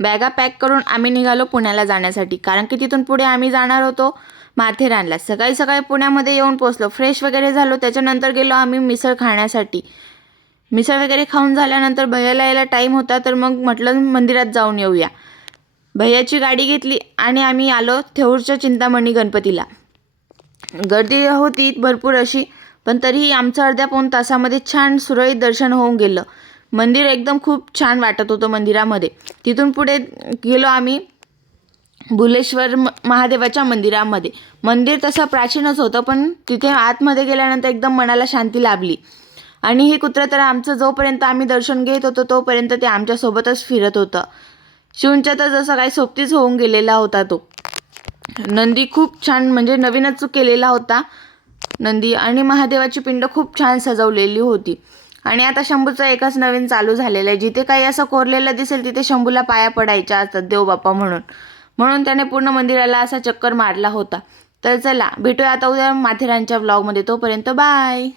बॅगा पॅक करून आम्ही निघालो पुण्याला जाण्यासाठी, कारण की तिथून पुढे आम्ही जाणार होतो माथेरानला. सकाळी सकाळी पुण्यामध्ये येऊन पोचलो, फ्रेश वगैरे झालो. त्याच्यानंतर गेलो आम्ही मिसळ खाण्यासाठी. मिसळ वगैरे खाऊन झाल्यानंतर भैयाला यायला टाईम होता, तर मग म्हटलं मंदिरात जाऊन येऊया. भैयाची गाडी घेतली आणि आम्ही आलो थेऊरच्या चिंतामणी गणपतीला. गर्दी होती भरपूर अशी, पण तरीही आमचं अर्ध्या पाऊण तासामध्ये छान सुरळीत दर्शन होऊन गेलं. मंदिर एकदम खूप छान वाटत होतं मंदिरामध्ये. तिथून पुढे गेलो आम्ही भुलेश्वर महादेवाच्या मंदिरामध्ये. मंदिर तसं प्राचीनच होतं, पण तिथे आतमध्ये गेल्यानंतर एकदम मनाला शांती लाभली. आणि हे कुत्रं तर आमचं जोपर्यंत आम्ही दर्शन घेत होतो तोपर्यंत ते आमच्यासोबतच फिरत होतं. शिवूंच्या तर जसं काही सोबतीच होऊन गेलेला होता तो. नंदी खूप छान, म्हणजे नवीनच केलेला होता नंदी, आणि महादेवाची पिंड खूप छान सजवलेली होती. आणि आता शंभूचं एकच नवीन चालू झालेलं आहे. जिथे काही असं कोरलेलं दिसेल तिथे शंभूला पाया पडायच्या असतात देवबाप्पा म्हणून त्याने पूर्ण मंदिराला असा चक्कर मारला होता. तर चला भेटूया आता उद्या माथेरानच्या व्लॉगमध्ये. तोपर्यंत बाय.